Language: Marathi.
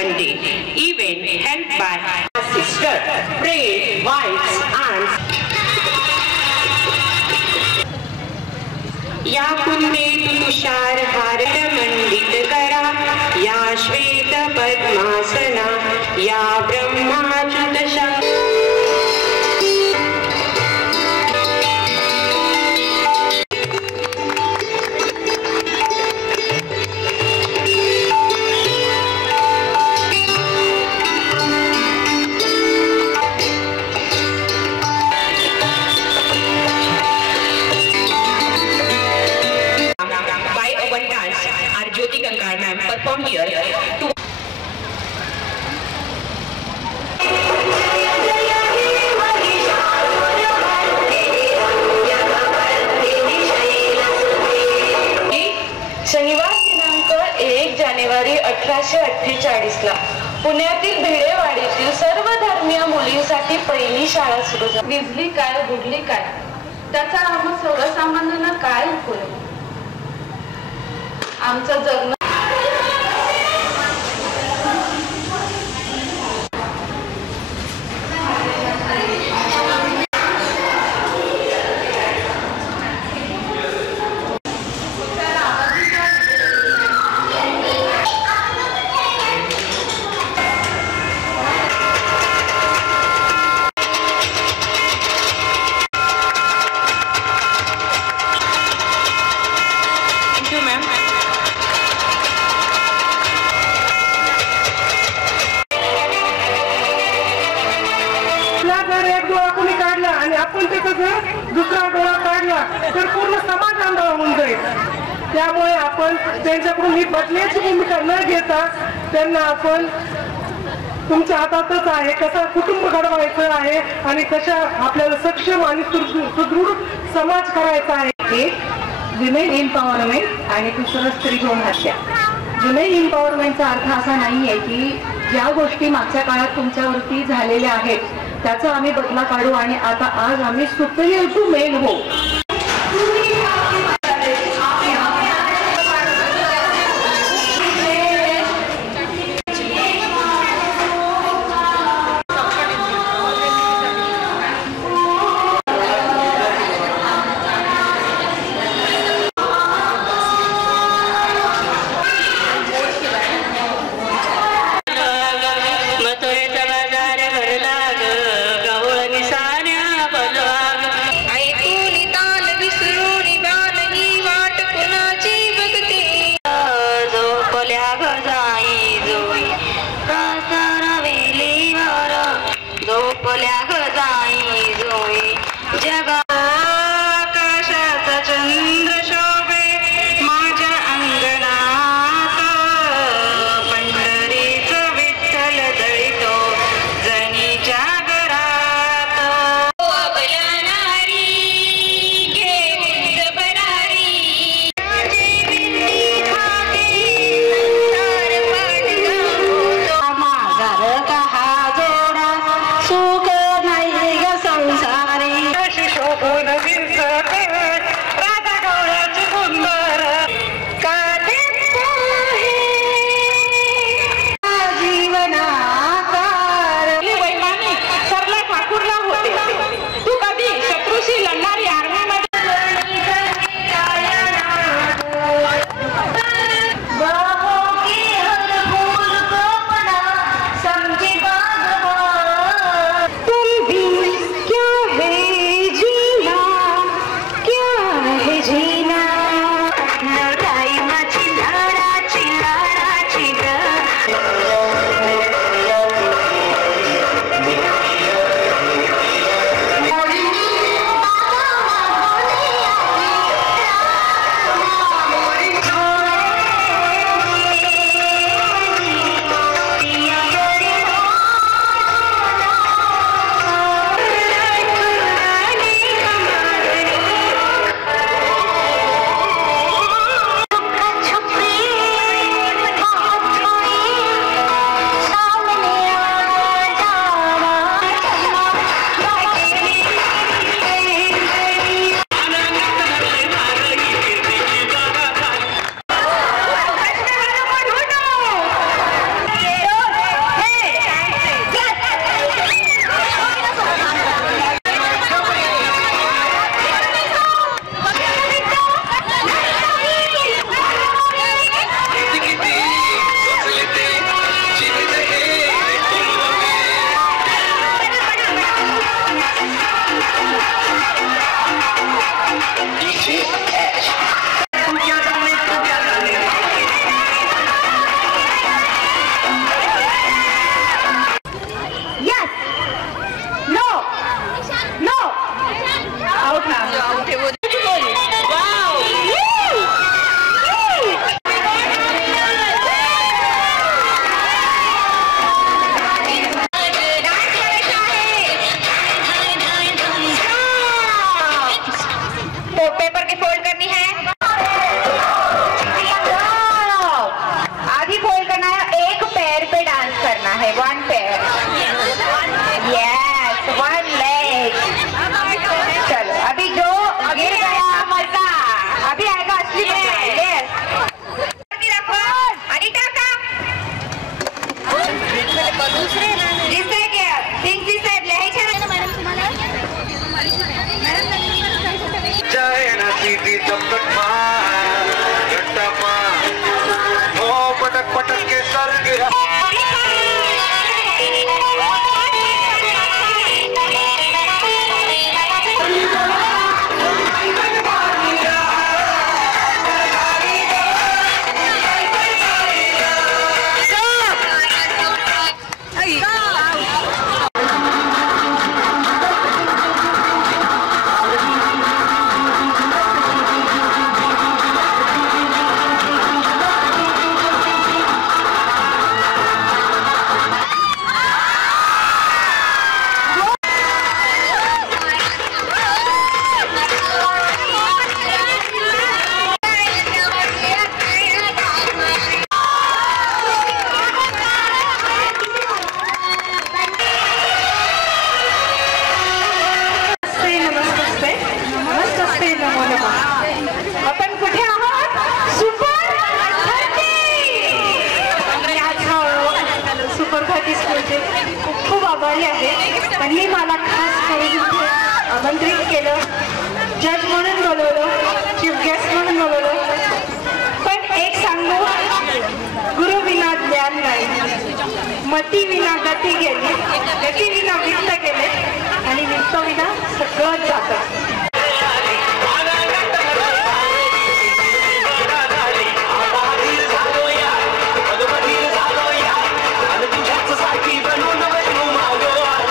Monday event held by sister, friends, wives, aunts. या कुंदे तुषार हार मंडित करा, या श्वेत पद्मासना, या ब्रह्माच्युत perform here to शनिवार दिनांक 1 जानेवारी 1848 ला पुण्यातील भिडेवाडीतील सर्व धर्मीय मुलींसाठी पहिली शाळा सुरू झाली. विजली काय बुडली काय त्याचा आम्हा सर्वसामान्यांना काय उपयोग? आमचं जगणं दुसरा डोळा काढला तर पूर्ण समाज आंधळा होऊन जाईल. त्यामुळे आपण त्यांच्याकडून ही बदलायची भूमिका न घेता त्यांना आपण तुमच्या हातातच आहे कसं कुटुंब घडवायचं आहे आणि कशा आपल्याला सक्षम आणि सुदृढ समाज करायचा आहे. एक विमेन एम्पॉवरमेंट आणि दुसरं स्त्री भ्रूण हत्या. विमेन एम्पॉवरमेंटचा अर्थ असा नाहीये की ज्या गोष्टी मागच्या काळात तुमच्यावरती झालेल्या आहेत त्याचा आम्ही बदला काढू आणि आता आज आम्ही सुपीरियर टू मेन हो. ऐकून दिसतंय की पिंक दिसतंय लिहायचं ना मॅडम तुम्हाला पटक पटक के सर गिरा आपण कुठे आहोत सुपर भारती स्कूलचे खूप आभारी आहे. त्यांनी मला खास करून आमंत्रित केलं, जज म्हणून बोलवलं, चीफ गेस्ट म्हणून बोलवलं. पण एक सांगू, गुरु विना ज्ञान नाही, मती विना गती गेली, गती विना वित्त गेले आणि वित्त विना सगळं जातं.